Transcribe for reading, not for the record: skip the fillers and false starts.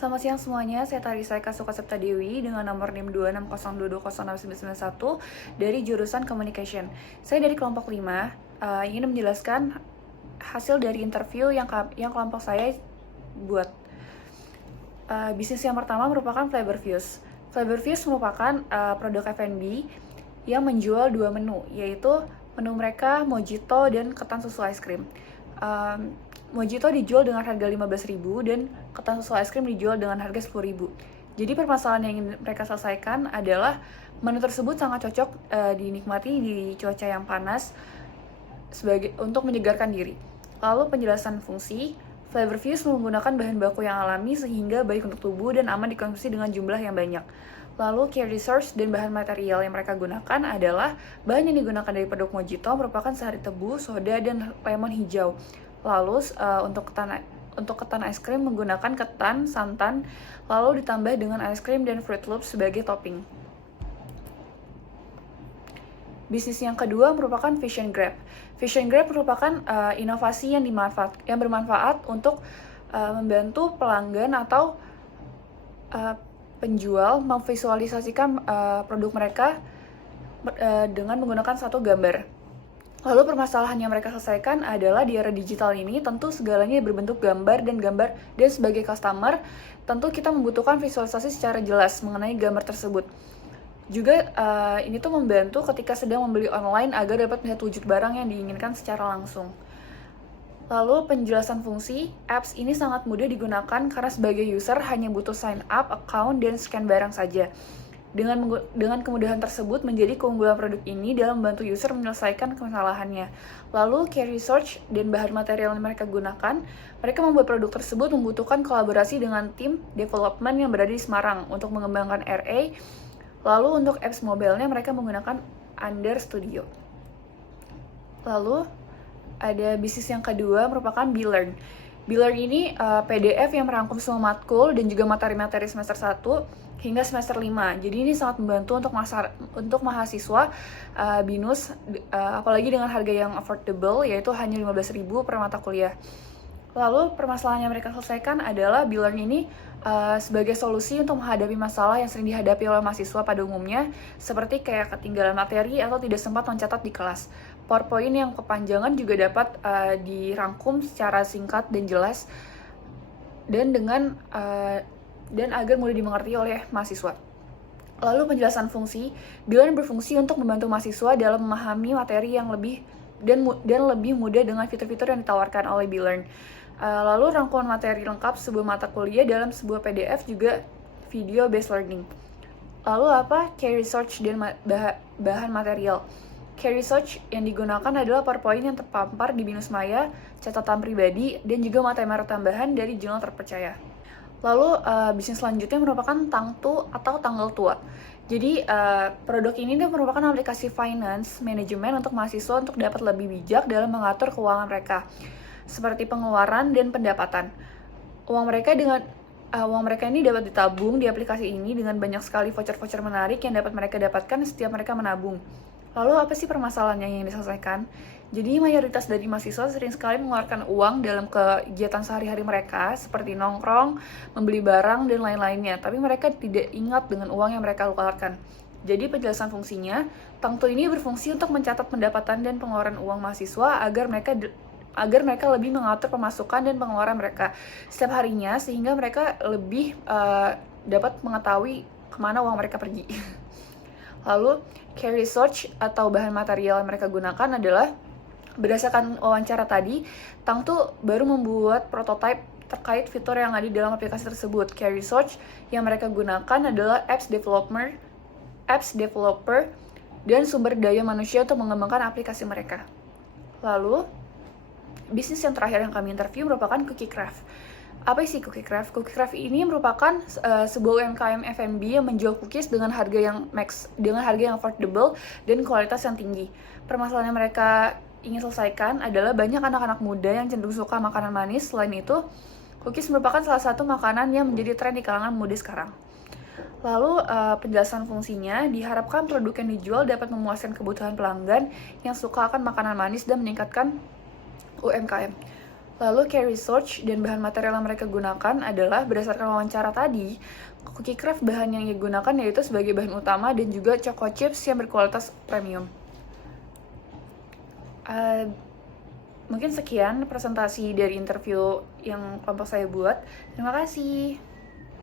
Selamat siang semuanya, saya Tarisai Sukasepta Dewi dengan nomor NIM 2602206991 dari jurusan Communication. Saya dari kelompok 5, ingin menjelaskan hasil dari interview yang kelompok saya buat. Bisnis yang pertama merupakan Flavorfuse. Flavorfuse merupakan produk F&B yang menjual dua menu, yaitu menu mereka Mojito dan ketan susu es krim. Mojito dijual dengan harga 15.000 dan ketan susu es krim dijual dengan harga 10.000. Jadi permasalahan yang ingin mereka selesaikan adalah menu tersebut sangat cocok dinikmati di cuaca yang panas untuk menyegarkan diri. Lalu penjelasan fungsi, Flavorfuse menggunakan bahan baku yang alami sehingga baik untuk tubuh dan aman dikonsumsi dengan jumlah yang banyak. Lalu key resource dan bahan material yang mereka gunakan adalah bahan yang digunakan dari produk Mojito merupakan sari tebu, soda, dan lemon hijau. Lalu untuk ketan es krim menggunakan ketan, santan, lalu ditambah dengan es krim dan Fruit Loops sebagai topping. Bisnis yang kedua merupakan Vision Grab. Vision Grab merupakan inovasi yang bermanfaat untuk membantu pelanggan atau penjual memvisualisasikan produk mereka dengan menggunakan satu gambar. Lalu permasalahan yang mereka selesaikan adalah di era digital ini tentu segalanya berbentuk gambar dan sebagai customer tentu kita membutuhkan visualisasi secara jelas mengenai gambar tersebut. Juga ini tuh membantu ketika sedang membeli online agar dapat melihat wujud barang yang diinginkan secara langsung. Lalu penjelasan fungsi, apps ini sangat mudah digunakan karena sebagai user hanya butuh sign up, account, dan scan barang saja. Dengan kemudahan tersebut menjadi keunggulan produk ini dalam membantu user menyelesaikan kesalahannya. Lalu key research dan bahan material yang mereka gunakan, mereka membuat produk tersebut membutuhkan kolaborasi dengan tim development yang berada di Semarang untuk mengembangkan RA. Lalu untuk apps mobile-nya mereka menggunakan Under Studio. Lalu ada bisnis yang kedua merupakan Belearn. Belearn ini PDF yang merangkum semua matkul dan juga materi-materi semester 1 hingga semester 5. Jadi ini sangat membantu untuk mahasiswa BINUS, apalagi dengan harga yang affordable, yaitu hanya 15.000 per mata kuliah. Lalu permasalahan yang mereka selesaikan adalah Belearn ini sebagai solusi untuk menghadapi masalah yang sering dihadapi oleh mahasiswa pada umumnya, seperti kayak ketinggalan materi atau tidak sempat mencatat di kelas. PowerPoint yang kepanjangan juga dapat dirangkum secara singkat dan jelas dan agar mudah dimengerti oleh mahasiswa. Lalu penjelasan fungsi, Belearn berfungsi untuk membantu mahasiswa dalam memahami materi yang lebih mudah dengan fitur-fitur yang ditawarkan oleh Belearn. Lalu rangkuman materi lengkap sebuah mata kuliah dalam sebuah PDF juga video based learning. Lalu apa? Key research dan bahan material. Key research yang digunakan adalah PowerPoint yang terpampar di BINUS Maya, catatan pribadi, dan juga materi tambahan dari jurnal terpercaya. Lalu bisnis selanjutnya merupakan Tangtu atau Tanggal Tua. Jadi produk ini merupakan aplikasi finance manajemen untuk mahasiswa untuk dapat lebih bijak dalam mengatur keuangan mereka, seperti pengeluaran dan pendapatan. Uang mereka ini dapat ditabung di aplikasi ini dengan banyak sekali voucher-voucher menarik yang dapat mereka dapatkan setiap mereka menabung. Lalu apa sih permasalahan yang ingin diselesaikan? Jadi mayoritas dari mahasiswa sering sekali mengeluarkan uang dalam kegiatan sehari-hari mereka seperti nongkrong, membeli barang, dan lain-lainnya. Tapi mereka tidak ingat dengan uang yang mereka keluarkan. Jadi penjelasan fungsinya, Tangtu ini berfungsi untuk mencatat pendapatan dan pengeluaran uang mahasiswa agar mereka lebih mengatur pemasukan dan pengeluaran mereka setiap harinya sehingga mereka lebih dapat mengetahui kemana uang mereka pergi. Lalu, key research atau bahan material yang mereka gunakan adalah berdasarkan wawancara tadi, Tangtu baru membuat prototipe terkait fitur yang ada di dalam aplikasi tersebut. Key research yang mereka gunakan adalah apps developer, dan sumber daya manusia untuk mengembangkan aplikasi mereka. Lalu, bisnis yang terakhir yang kami interview merupakan Cookie Craft. Apa sih Cookie Craft? Cookie Craft ini merupakan sebuah UMKM F&B yang menjual cookies dengan harga yang affordable dan kualitas yang tinggi. Permasalahan yang mereka ingin selesaikan adalah banyak anak-anak muda yang cenderung suka makanan manis. Selain itu, cookies merupakan salah satu makanan yang menjadi tren di kalangan muda sekarang. Lalu penjelasan fungsinya, diharapkan produk yang dijual dapat memuaskan kebutuhan pelanggan yang suka akan makanan manis dan meningkatkan UMKM. Lalu care research dan bahan material yang mereka gunakan adalah berdasarkan wawancara tadi, cookie craft bahan yang digunakan yaitu sebagai bahan utama dan juga choco chips yang berkualitas premium. Mungkin sekian presentasi dari interview yang kelompok saya buat. Terima kasih.